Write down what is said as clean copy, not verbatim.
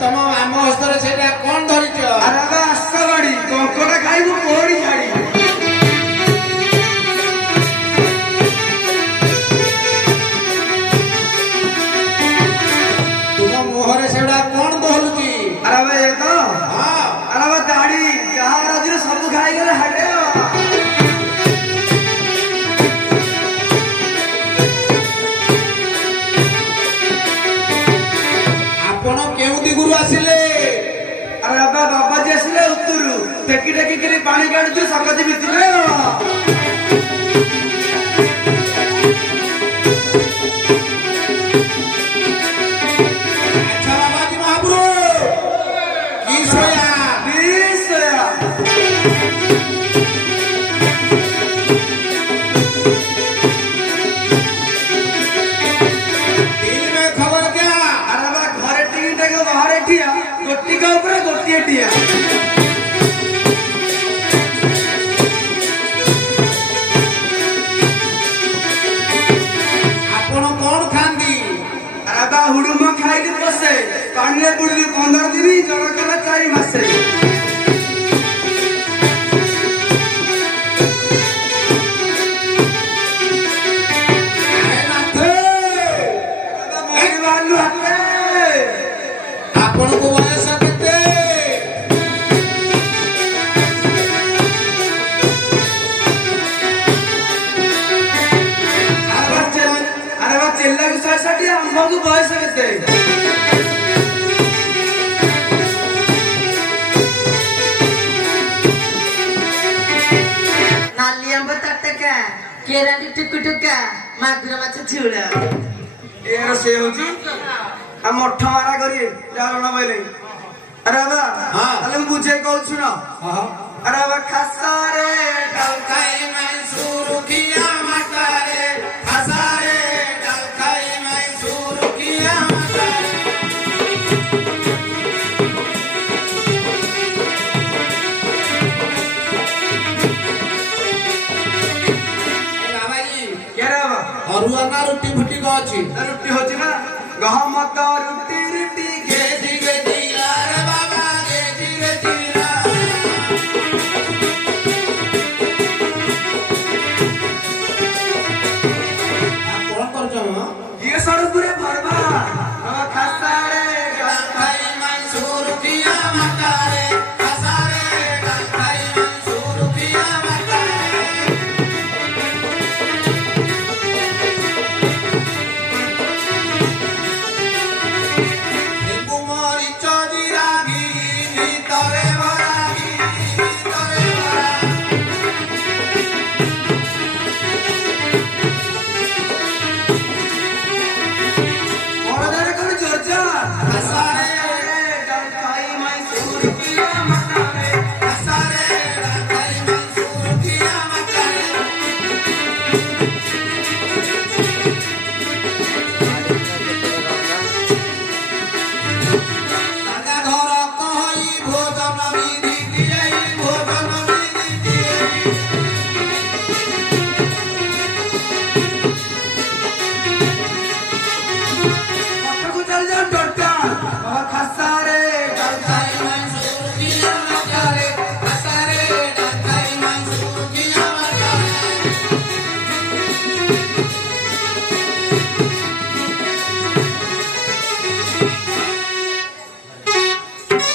तम आम हस्तर से कौन धरिच आसगाड़ी कंकड़ा खाइबू कोड़ी छाड़ी तुम मुहर से कौन दहलुची अरे भाई ये तो हाँ अरे भाई दाढ़ी जहाँ राजी सब खाई गले हटे आपण केउ दिगुरु आसिले अरे बाबा बाबाजी आसिले उत्तरु टेकी टेकी करी पानी काढुछु सकती भितरे अच्छा बाबाजी महाप्रभु की सोया दिल में खबर क्या अरे बा घरे टिकी टेके बाहर ठिया गोटी का ऊपर गोटी ठिया आपण कौन खांदी अरे बा हुडुम खाइली बसे पानी बुड़ली 15 दिन जर कला 4 मासे अरे नाथ मोरी बालू हाथे आपण को बयस केते अरे बा चेल्ला की 60 हमको बयस केते नाली आंब तटका केरांडी टुकुटुका मागुर माछ झुळ ए से होची आ मठ मारा करी जालना बइले अरे बा हां अले बुझे कहू सुनो हां अरे बा खसारे डलखाई मैसूर किया मकारे हसारे डलखाई मैसूर किया मकारे बाबाजी केरा बा अरुआ ना रोटी फुटी को अछि रुटी होची ना गहम तो रुटी